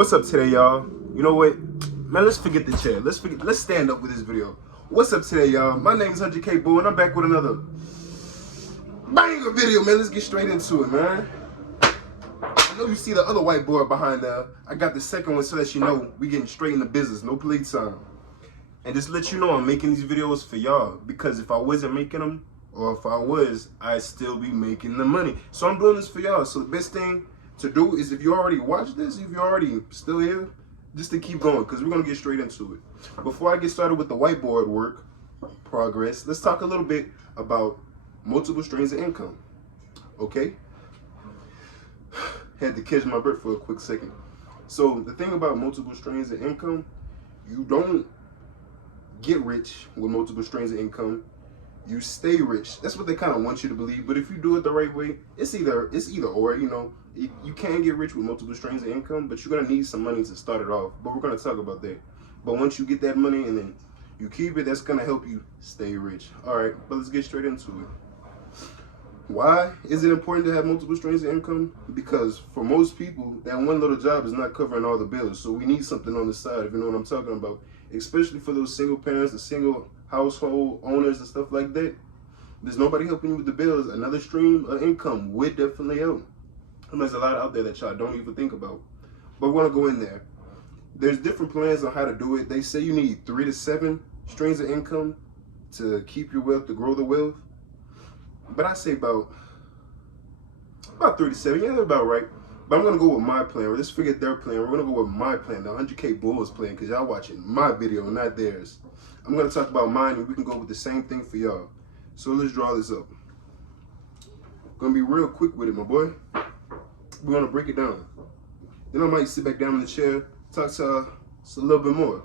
What's up today, y'all? You know what? Man, let's forget the chair. Let's stand up with this video. What's up today, y'all? My name is 100K Bull, and I'm back with another banger video, man. Let's get straight into it, man. I know you see the other whiteboard behind there. I got the second one so that you know we getting straight into business, no playtime. And just let you know I'm making these videos for y'all, because if I wasn't making them, or if I was, I'd still be making the money. So I'm doing this for y'all. So the best thing to do is, if you already watched this, if you're already still here, just to keep going, because we're going to get straight into it. Before I get started with the whiteboard work progress, let's talk a little bit about multiple streams of income. Okay? Had to catch my breath for a quick second. So the thing about multiple streams of income, you don't get rich with multiple streams of income. You stay rich. That's what they kind of want you to believe. But if you do it the right way, it's either or. You know, you can get rich with multiple streams of income, but you're gonna need some money to start it off. But we're gonna talk about that. But once you get that money and then you keep it, that's gonna help you stay rich. All right, but let's get straight into it. Why is it important to have multiple streams of income? Because for most people, that one little job is not covering all the bills. So we need something on the side, if you know what I'm talking about. Especially for those single parents, the single household owners and stuff like that. There's nobody helping you with the bills. Another stream of income would definitely help. And there's a lot out there that y'all don't even think about. But we're gonna go in there. There's different plans on how to do it. They say you need 3 to 7 streams of income to keep your wealth, to grow the wealth. But I say about 3 to 7. Yeah, that's about right. But I'm gonna go with my plan. Let's forget their plan. We're gonna go with my plan, the 100K Bulls plan, because y'all watching my video, not theirs. I'm gonna talk about mine, and we can go with the same thing for y'all. So let's draw this up. Gonna be real quick with it, my boy. We're gonna break it down. Then I might sit back down in the chair, talk to us a little bit more.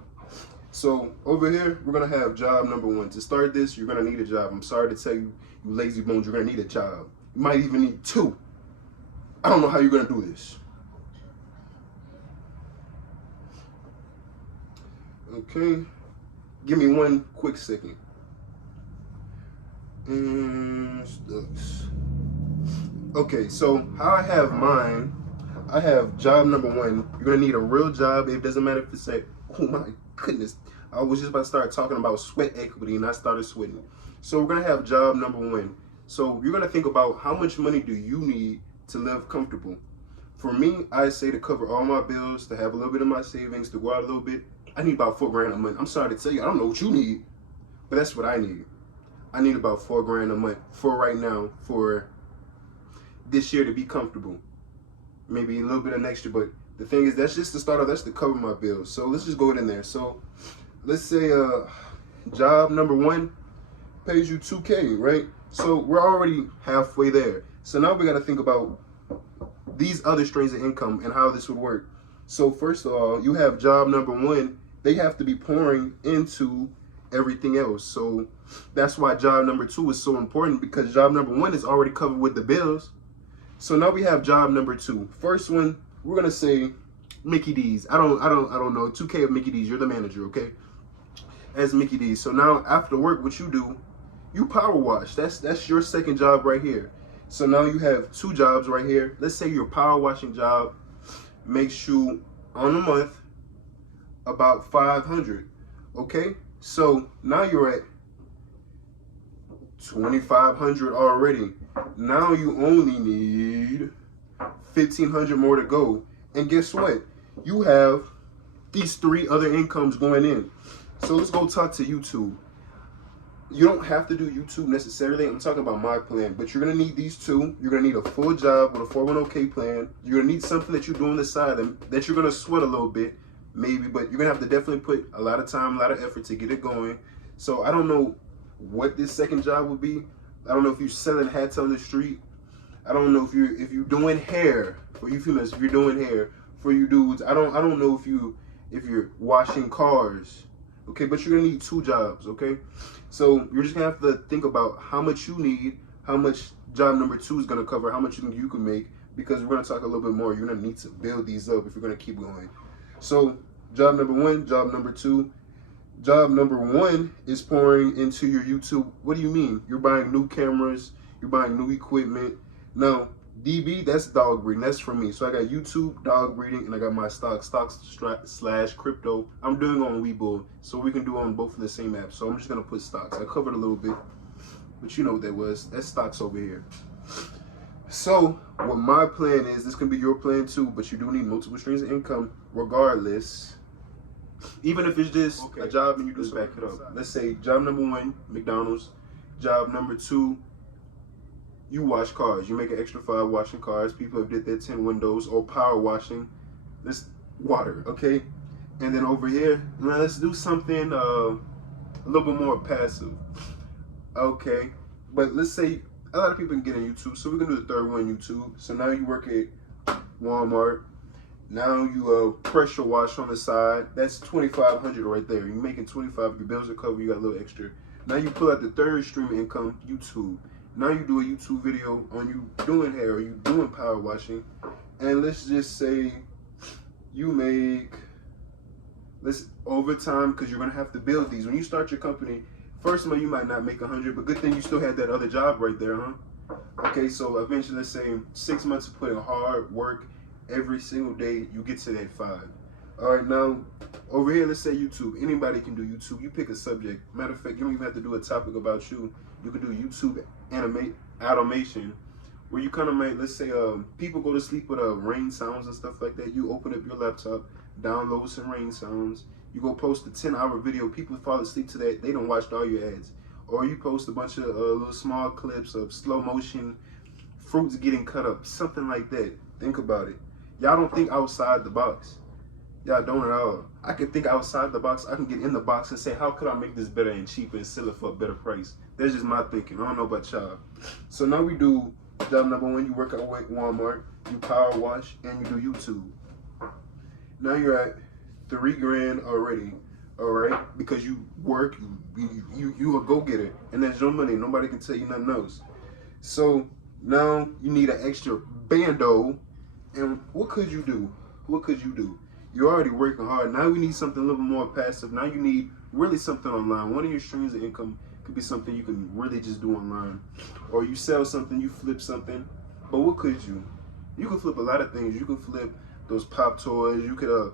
So over here, we're gonna have job number 1. To start this, you're gonna need a job. I'm sorry to tell you, you lazy bones, you're gonna need a job. You might even need 2. I don't know how you're gonna do this. Okay, give me one quick second. Okay, so how I have mine, I have job number 1. You're gonna need a real job. It doesn't matter if it's a, oh my goodness, I was just about to start talking about sweat equity and I started sweating. So we're gonna have job number 1. So you're gonna think about how much money do you need to live comfortable. For me, I say to cover all my bills, to have a little bit of my savings, to go out a little bit, I need about $4 grand a month. I'm sorry to tell you, I don't know what you need, but that's what I need. I need about $4 grand a month for right now, for this year, to be comfortable. Maybe a little bit of next year, but the thing is, that's just to start off, that's to cover my bills. So let's just go in there. So let's say job number 1 pays you 2K, right? So we're already halfway there. So now we got to think about these other streams of income and how this would work. So first of all, you have job number 1. They have to be pouring into everything else. So that's why job number 2 is so important, because job number 1 is already covered with the bills. So now we have job number 2. First one, we're gonna say Mickey D's. I don't know. 2K of Mickey D's. You're the manager, okay? As Mickey D's. So now after work, what you do, you power wash. That's your second job right here. So now you have 2 jobs right here. Let's say your power washing job makes you on a month about 500. Okay? So now you're at 2,500 already. Now you only need 1,500 more to go. And guess what? You have these 3 other incomes going in. So let's go talk to YouTube. You don't have to do YouTube necessarily. I'm talking about my plan, but you're gonna need these 2. You're gonna need a full job with a 401k plan. You're gonna need something that you do on the side that you're gonna sweat a little bit, maybe, but you're gonna have to definitely put a lot of time, a lot of effort to get it going. So I don't know what this second job would be. I don't know if you're selling hats on the street. I don't know if you're doing hair for you females. If you're doing hair for you dudes, I don't know if you're washing cars. Okay, but you're gonna need 2 jobs. Okay, so you're just gonna have to think about how much you need, how much job number 2 is gonna cover, how much you can make, because we're gonna talk a little bit more. You're gonna need to build these up if you're gonna keep going. So job number 1, job number 2. Job number 1 is pouring into your YouTube. What do you mean? You're buying new cameras, you're buying new equipment. Now, DB, that's dog breeding. That's for me. So I got YouTube, dog breeding, and I got my stocks / crypto. I'm doing on Webull, so we can do on both of the same app. So I'm just gonna put stocks. I covered a little bit, but you know what that was. That's stocks over here. So what my plan is, this can be your plan too, but you do need multiple streams of income regardless. Even if it's just a job and you just back it up. Let's say job number 1, McDonald's. Job number 2, you wash cars. You make an extra 5 washing cars. People have did their 10 windows or power washing. This water, okay? And then over here, now let's do something a little bit more passive. Okay, but let's say a lot of people can get on YouTube, so we're gonna do the third one, YouTube. So now you work at Walmart. Now you pressure wash on the side. That's $2,500 right there. You're making 25. Your bills are covered. You got a little extra. Now you pull out the third stream of income, YouTube. Now you do a YouTube video on you doing hair or you doing power washing, and let's just say you make overtime because you're gonna have to build these. When you start your company, first month you might not make 100, but good thing you still had that other job right there, huh? Okay, so eventually, let's say 6 months of putting hard work every single day, you get to that 5. All right, now over here, let's say YouTube. Anybody can do YouTube. You pick a subject. Matter of fact, you don't even have to do a topic about you. You can do YouTube automation, where you kind of make, let's say, people go to sleep with rain sounds and stuff like that. You open up your laptop, download some rain sounds. You go post a 10-hour video. People fall asleep to that. They don't watch all your ads. Or you post a bunch of little small clips of slow motion fruits getting cut up, something like that. Think about it. Y'all don't think outside the box. Y'all don't at all. I can think outside the box. I can get in the box and say, how could I make this better and cheaper and sell it for a better price? That's just my thinking. I don't know about y'all. So now we do job number 1. You work at Walmart. You power wash and you do YouTube. Now you're at $3 grand already. All right, because you work, you a go-getter, and that's your money. Nobody can tell you nothing else. So now you need an extra bando, and what could you do? What could you do? You're already working hard. Now we need something a little more passive. Now you need really something online. One of your streams of income could be something you can really just do online, or you sell something, you flip something. But what could you? You could flip a lot of things. You could flip those pop toys. You could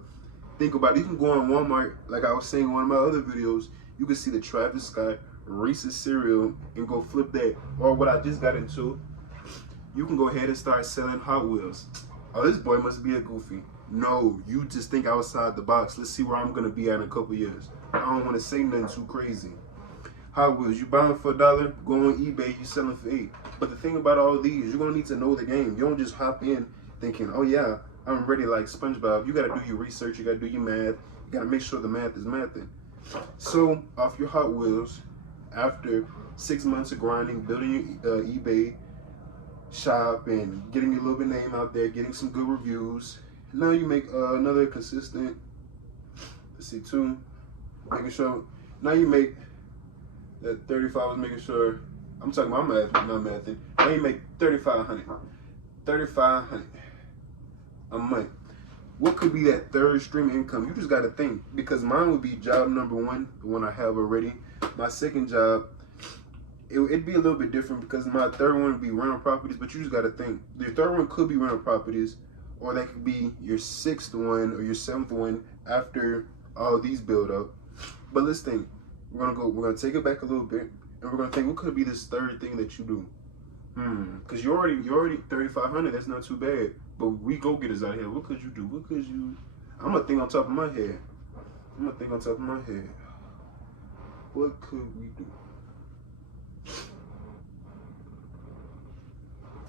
think about it. You can go on Walmart, like I was saying in one of my other videos. You can see the Travis Scott Reese's cereal and go flip that. Or what I just got into, you can go ahead and start selling Hot Wheels. Oh, this boy must be a goofy. No, you just think outside the box. Let's see where I'm gonna be at in a couple years. I don't want to say nothing too crazy. Hot Wheels, you buy them for $1, go on eBay, you sell them for $8. But the thing about all these, you're gonna need to know the game. You don't just hop in thinking, oh yeah, I'm ready like SpongeBob. You gotta do your research, you gotta do your math, you gotta make sure the math is mathing. So off your Hot Wheels, after 6 months of grinding, building your eBay shop and getting your little bit name out there, getting some good reviews, now you make another consistent, let's see, 2, making sure, now you make that 35, was making sure, I'm talking about math, not mathing. Now you make 3,500. 3,500 a month. What could be that third stream of income? You just got to think, because mine would be job number 1, the one I have already. My second job, it'd be a little bit different because my third one would be rental properties, but you just got to think. Your third one could be rental properties, or that could be your 6th one or your 7th one after all these build up. But let's think. We're gonna take it back a little bit, and we're gonna think, what could be this third thing that you do? Because you're already 3,500. That's not too bad. But we go getters out here. What could you do? What could you? I'm gonna think on top of my head. What could we do?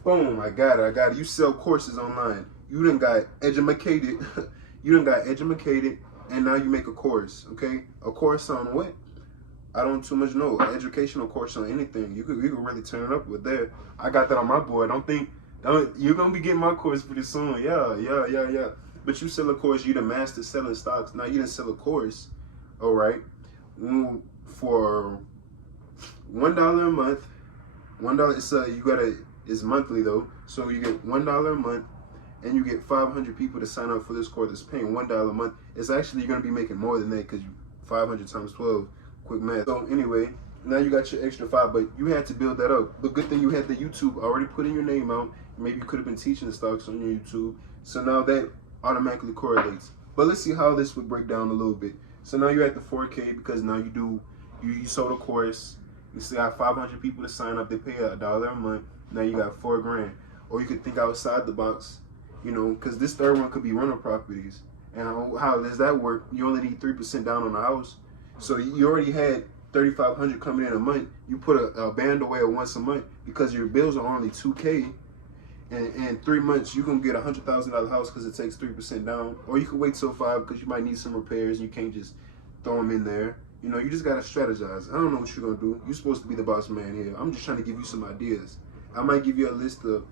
Boom! I got it. You sell courses online. You done got educated. And now you make a course. Okay, a course on what? I don't too much know. An educational course on anything. You could really turn it up with that. I got that on my board. You're gonna be getting my course pretty soon. Yeah. But you sell a course, you the master selling stocks. Now you didn't sell a course, all right, for $1 a month. $1. It's monthly though, so you get $1 a month, and you get 500 people to sign up for this course that's paying $1 a month. It's actually, you're gonna be making more than that, because 500 times 12. Quick math. So anyway, now you got your extra 5, but you had to build that up. But good thing you had the YouTube already put in your name out. Maybe you could have been teaching the stocks on your YouTube. So now that automatically correlates. But let's see how this would break down a little bit. So now you're at the 4K because now you sold a course. You still got 500 people to sign up. They pay $1 a month. Now you got $4 grand. Or you could think outside the box, you know, because this third one could be rental properties. And how does that work? You only need 3% down on the house. So you already had 3,500 coming in a month. You put a band away once a month because your bills are only 2K. And in 3 months, you can get a $100,000 house because it takes 3% down. Or you can wait till 5 because you might need some repairs. And you can't just throw them in there. You know, you just got to strategize. I don't know what you're going to do. You're supposed to be the boss man here. I'm just trying to give you some ideas. I might give you a list of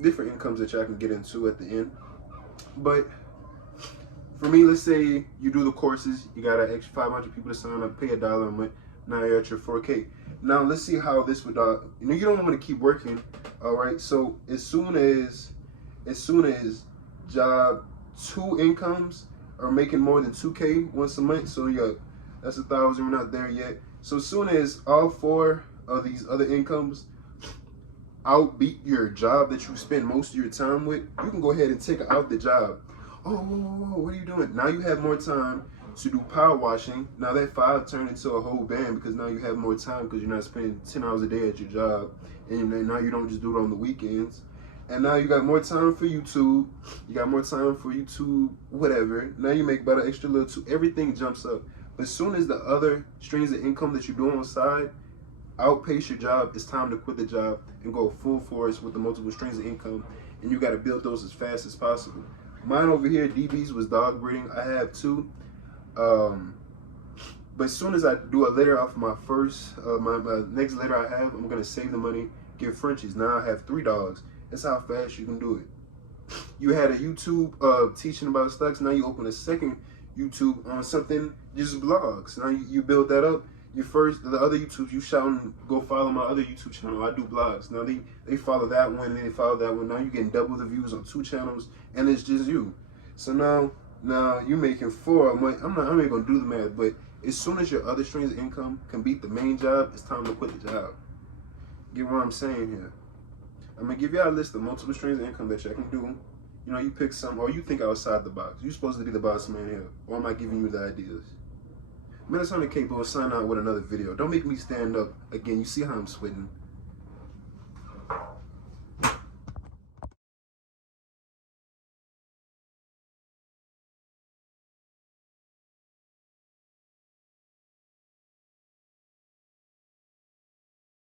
different incomes that y'all can get into at the end. But for me, let's say you do the courses. You got an extra 500 people to sign up, pay $1 a month. Now you're at your 4K. Now let's see how this would, you know, you don't want to keep working. All right. So as soon as job 2 incomes are making more than 2K once a month, so that's 1,000. We're not there yet. So as soon as all 4 of these other incomes outbeat your job that you spend most of your time with, you can go ahead and take out the job. Oh, whoa, what are you doing? Now you have more time to do power washing. Now that 5 turned into a whole band because now you have more time because you're not spending 10 hours a day at your job. And now you don't just do it on the weekends. And now you got more time for YouTube. You got more time for YouTube, whatever. Now you make about an extra little too. Everything jumps up. But as soon as the other streams of income that you're doing on the side outpace your job, it's time to quit the job and go full force with the multiple streams of income. And you got to build those as fast as possible. Mine over here, DB's, was dog breeding. I have 2. But as soon as I do a litter off my first, my next litter I have, I'm going to save the money, get Frenchies. Now I have 3 dogs. That's how fast you can do it. You had a YouTube teaching about stocks. Now you open a second YouTube on something, just blogs. Now you build that up. The other YouTubes, you shouting, go follow my other YouTube channel. I do blogs. Now they follow that one, and they follow that one. Now you're getting double the views on 2 channels, and it's just you. So now you're making 4 a month. I'm not even gonna do the math, but as soon as your other streams of income can beat the main job, it's time to quit the job. Get what I'm saying here? I'm gonna give y'all a list of multiple streams of income that y'all can do. You know, you pick some, or you think outside the box. You're supposed to be the boss man here, or am I giving you the ideas? Minnesota Capo will sign out with another video. Don't make me stand up again. You see how I'm sweating.